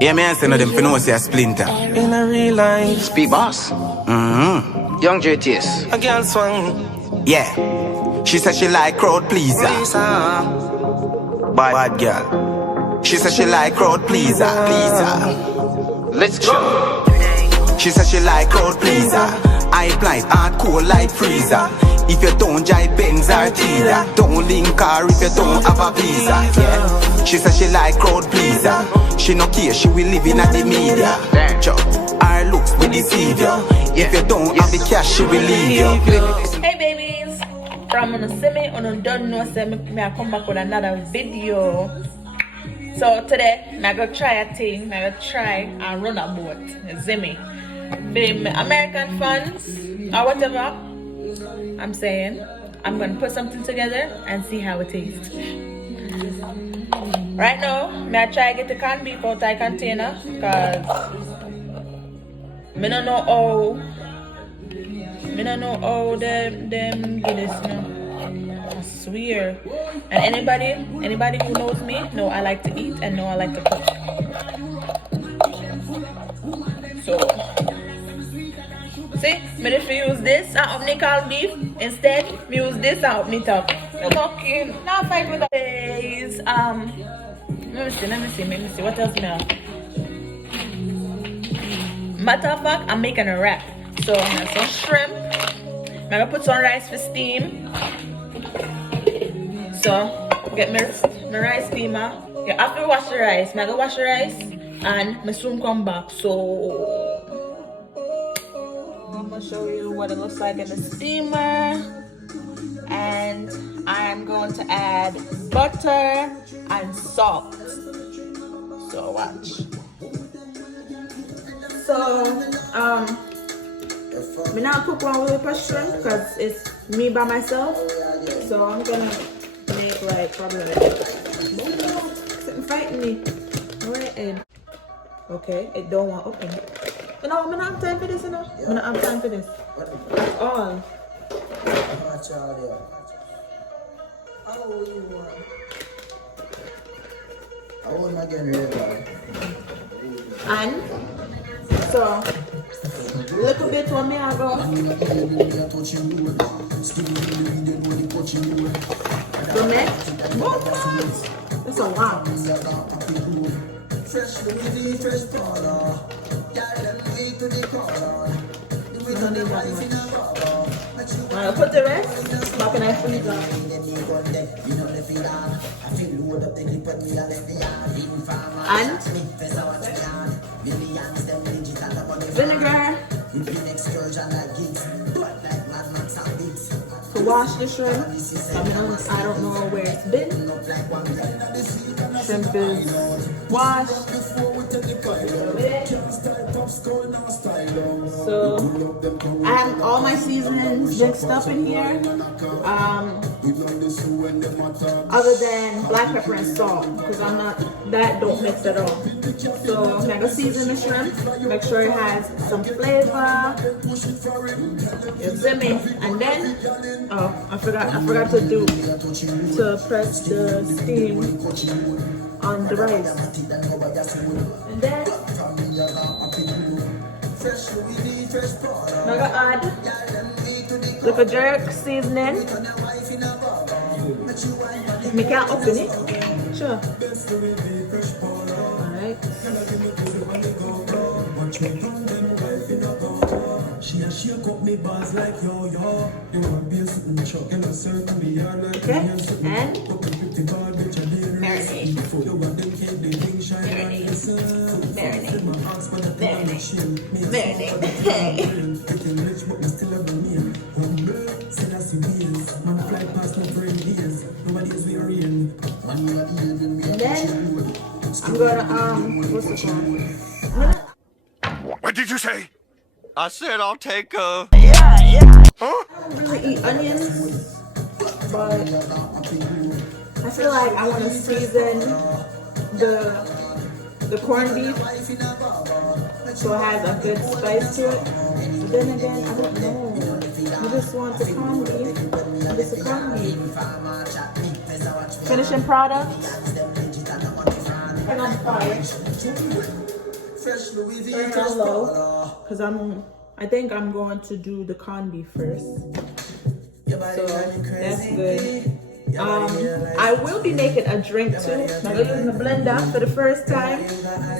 Yeah, man, say no them for no say a splinter. In a real life, Speed boss. Young JTS. a girl swung. Yeah. She said she like crowd pleaser. Bad girl. She said she like crowd pleaser. Let's go. She said she like crowd pleaser. I blind, hard cool like freezer. If you don't jive Benz or Tida, don't link her if you don't have a visa. Yeah. She said she like crowd pleaser. She no care, she will live in at the media. Her looks will deceive you. If you don't have the cash, she will leave you. Hey babies, from on the semi on don't know say me I come back with another video. So today I go try a thing. I go try and run a boat. Zimmy, being American fans or whatever. I'm saying I'm gonna put something together and see how it tastes. Right now, I try to get the canned beef out of the container because I don't know how them get this, you know. I swear. And anybody who knows me know I like to eat and know I like to cook. So see, me if you use this and me called beef instead, me use this and me top. Okay, now fight with the days. Let me see. What else now? Matter of fact, I'm making a wrap. So I have some shrimp. I'm gonna put some rice for steam. So get my rice steamer. You have to wash the rice. I'm gonna wash the rice and my soon come back. So I'm gonna show you what it looks like in the steamer. And I'm going to add butter and salt. So watch. So me not cook one with the shrimp because it's me by myself. So I'm gonna make like probably something fighting me. Alright, Ed. Okay, it don't want open. You know, I'm not have time for this, you know? I'm not have time for this. That's all. And so little bit for me I go. So next, that's a lot. I'll put the rest back in the freezer. And vinegar to wash the shrimp. I don't know where it's been. Shrimp is washed. So I have all my seasonings mixed up in here. Other than black pepper and salt, because that don't mix at all. So I'm gonna season the shrimp, make sure it has some flavor. It's in me. And then I forgot to press the steam on the rice. And then I'm gonna add like a jerk seasoning. Me can't open it. Sure. Alright. Okay, and marinate. And then I'm gonna what's it called? What did you say? I said I'll take a... I don't really eat onions, but I feel like I want to season the corned beef so it has a good spice to it. But then again, I don't know. I just want the corned beef. Just the corned beef. Finishing product. on fire. Turn it on low, because I think I'm going to do the corned beef first. So that's good. I will be making a drink too. I'm using the blender for the first time.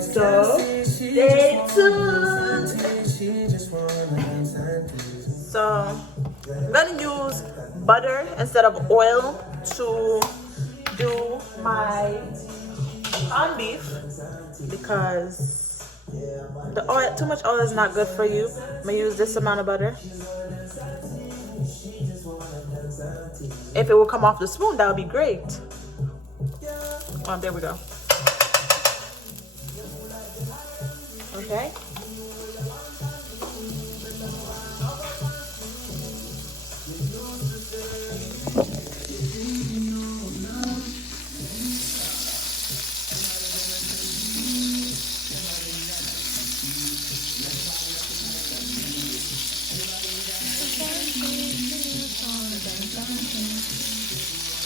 So stay tuned. So I'm gonna use butter instead of oil to do my corned beef because the oil, too much oil is not good for you. I'm gonna use this amount of butter. If it will come off the spoon, that would be great. There we go. Okay.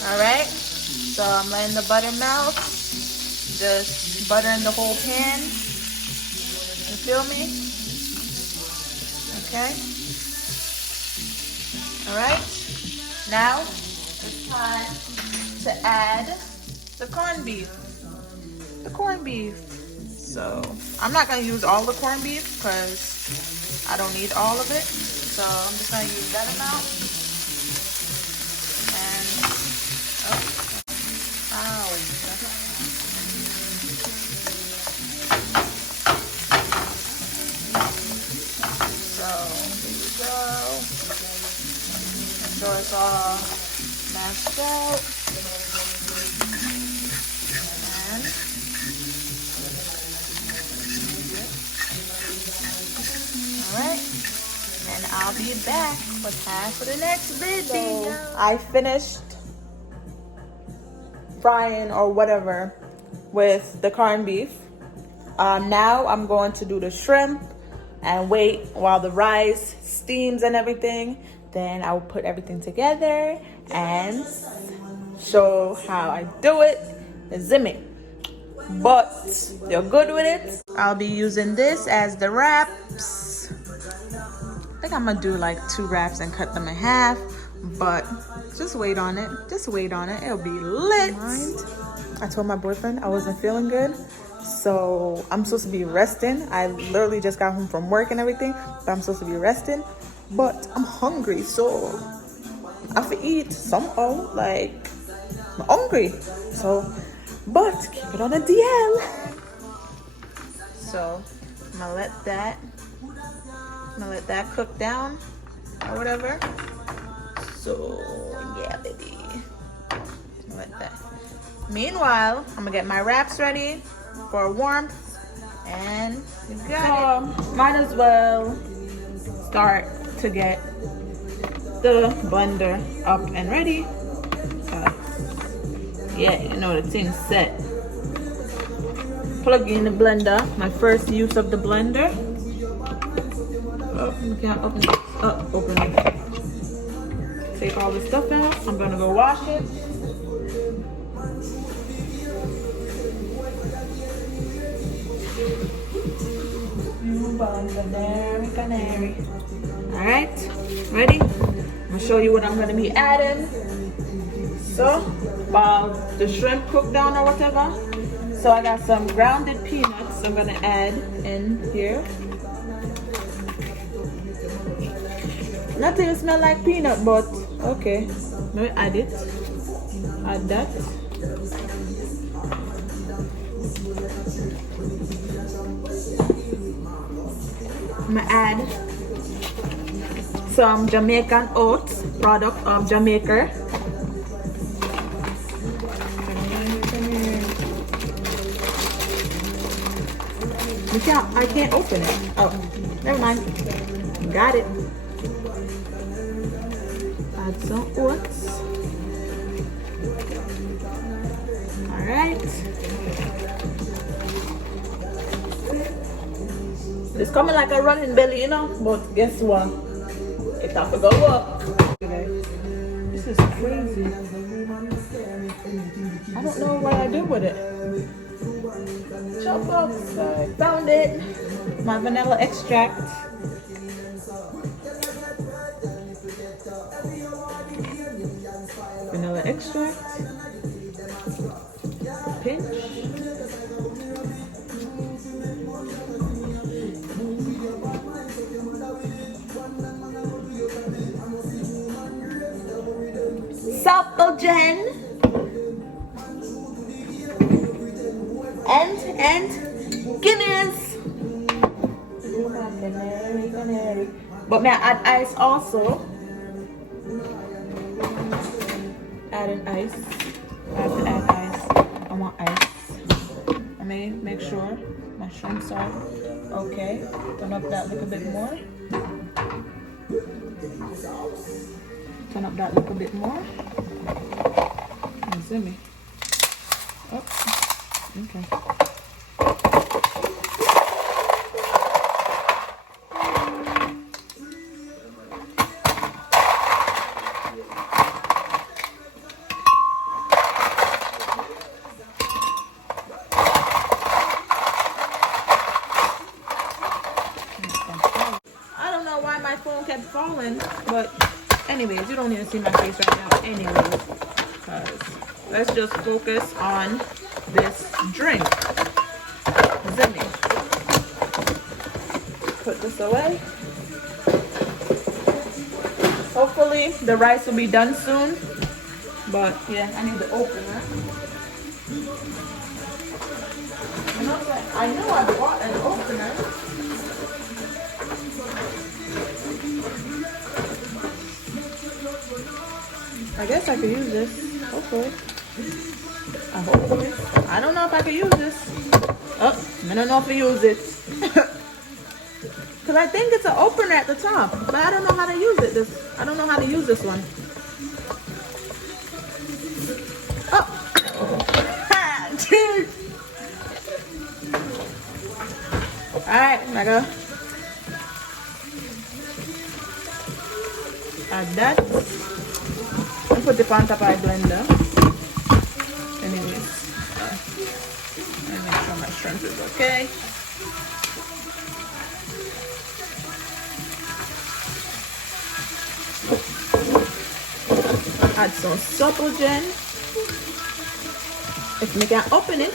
All right, so I'm letting the butter melt. Just butter in the whole pan. You feel me? Okay. All right. Now it's time to add the corned beef. The corned beef. So I'm not gonna use all the corned beef because I don't need all of it. So I'm just gonna use that amount. So it's all mashed out. And alright. And I'll be back with half of the next video. So I finished frying or whatever with the corned beef. Now I'm going to do the shrimp and wait while the rice steams and everything. Then I will put everything together and show how I do it. Zimmy. But you're good with it. I'll be using this as the wraps. I think I'm gonna do like 2 wraps and cut them in half. But just wait on it. Just wait on it. It'll be lit. I told my boyfriend I wasn't feeling good. So I'm supposed to be resting. I literally just got home from work and everything. But I'm supposed to be resting. But I'm hungry, so I have to eat somehow. Like, I'm hungry. So, but keep it on a DL. So I'm gonna let that cook down or whatever. So yeah, baby. Let that. Meanwhile, I'm gonna get my wraps ready for warmth, and you got it. Might as well start to get the blender up and ready. Yeah, you know the thing's set. Plug in the blender. My first use of the blender. Oh, you can't open it. Oh, open it. Take all the stuff out. I'm gonna go wash it. Canary. All right, ready? I'm gonna show you what I'm gonna be adding. So while the shrimp cook down or whatever, so I got some grounded peanuts I'm gonna add in here. Nothing smell like peanut, but okay. Let me add it. Add that. I'm gonna add some Jamaican oats, product of Jamaica. I can't open it. Oh, never mind. Got it. Add some oats. All right. It's coming like a running belly, you know, but guess what? It's have to go up. This is crazy. I don't know what I do with it. Chop box. I found it. My vanilla extract. Vanilla extract. Pinch. Supplegen. And Guinness. But may I add ice also? Add an ice. I have to add ice. I want ice. Let me make sure my shrimps are okay. Turn up that little bit more. Turn up that little bit more. See me. Oh, okay. Falling, but anyways, you don't need to see my face right now anyways, because let's just focus on this drink. Zimmy. Put this away. Hopefully the rice will be done soon, but yeah, I need the opener. I know I bought an opener. I guess I could use this. Hopefully. Hopefully. I don't know if I could use this. Oh, I don't know if I use it. Because I think it's an opener at the top. But I don't know how to use it. I don't know how to use this one. Oh. Alright, Mega. Add that. Put the on top of the blender. Anyways, and make sure my shrimp is okay. Add some supplegen. If we can open it.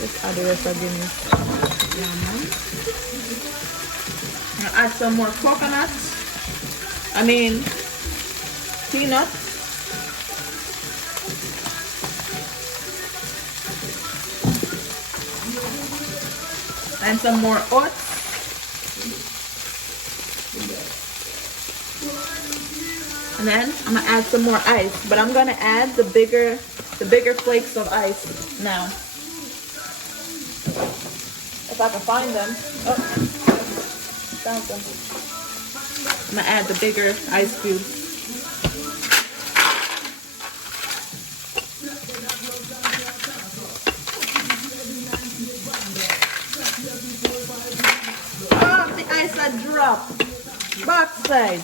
Let's add the rest of Guinness. I'll add some more coconut. Peanut. And some more oats. And then I'm gonna add some more ice, but I'm gonna add the bigger flakes of ice now. If I can find them. Oh, found them. I'm gonna add the bigger ice cubes. Oh, the ice had dropped. Backside.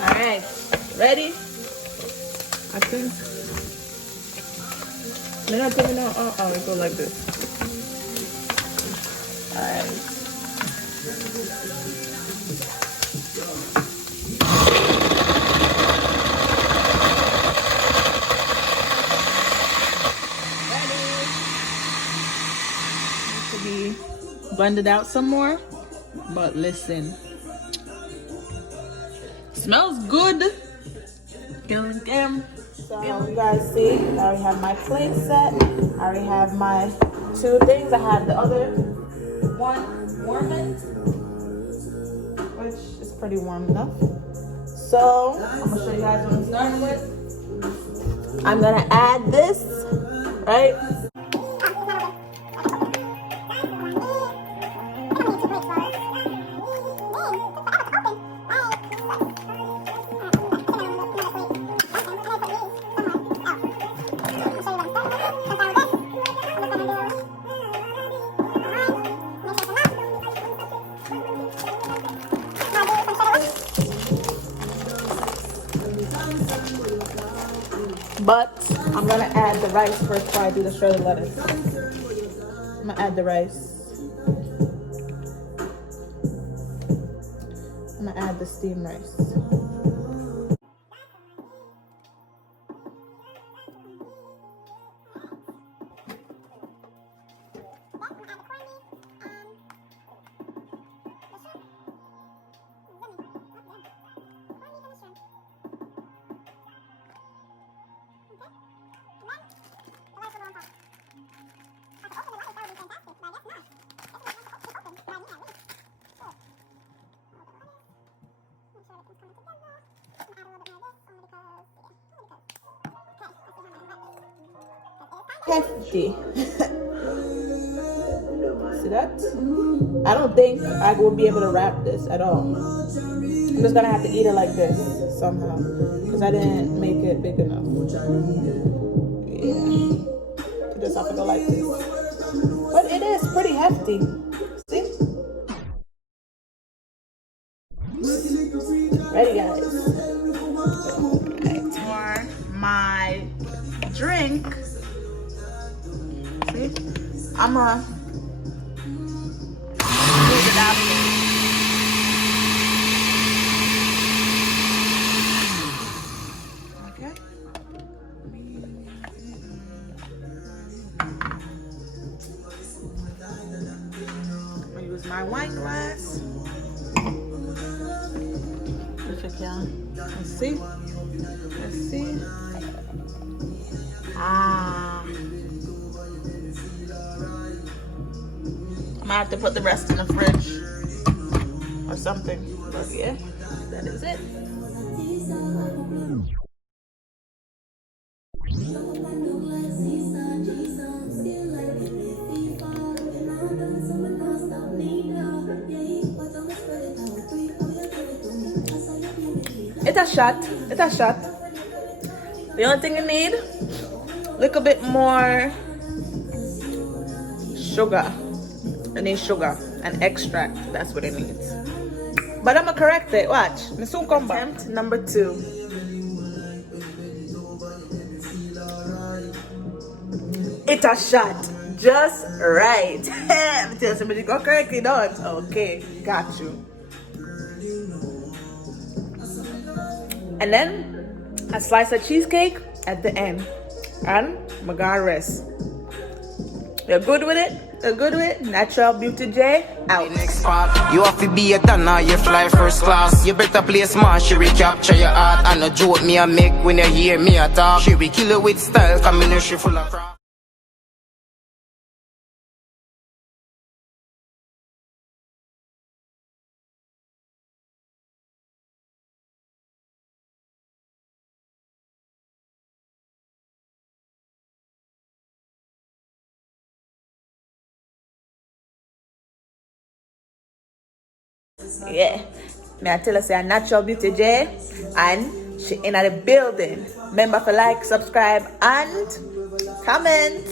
Alright, ready? I think. Then I put it out. Oh, it go like this. Alright. Ready? To be blended out some more, but listen. Smells good. So you guys see, I already have my plate set. I already have my 2 things. I have the other one warming, which is pretty warm enough. So I'm gonna show you guys what I'm starting with. I'm gonna add this, right? I'm gonna add the rice first before I do the shredded lettuce. I'm gonna add the rice. I'm gonna add the steamed rice. Hefty. See that? I don't think I will be able to wrap this at all. I'm just gonna have to eat it like this somehow because I didn't make it big enough. Yeah, I just have to go like this. But it is pretty hefty. See? Ready, guys? Right, for my drink. See? I'm gonna use it out. Okay. I'm gonna use my wine glass. Let's see. Let's see. Ah. I might have to put the rest in the fridge or something. But yeah, that is it. It's a shot. It's a shot. The only thing you need, a little bit more sugar. It needs sugar and extract. That's what it needs. But I'm gonna correct it. Watch. Me soon come back. Attempt number 2. It's a shot. Just right. Tell somebody go correctly done. Okay, got you. And then a slice of cheesecake at the end. And my God rest. You're good with it? You're good with it? Natural Beauty J out. Next part, you have to be a donor, you fly first class. You better play smart, she recapture your heart. And a joke me a make when you hear me a talk. She will kill you with style, combination full of crap. Yeah. May I tell her say a Natural Beauty J and she in the building. Remember to like, subscribe and comment.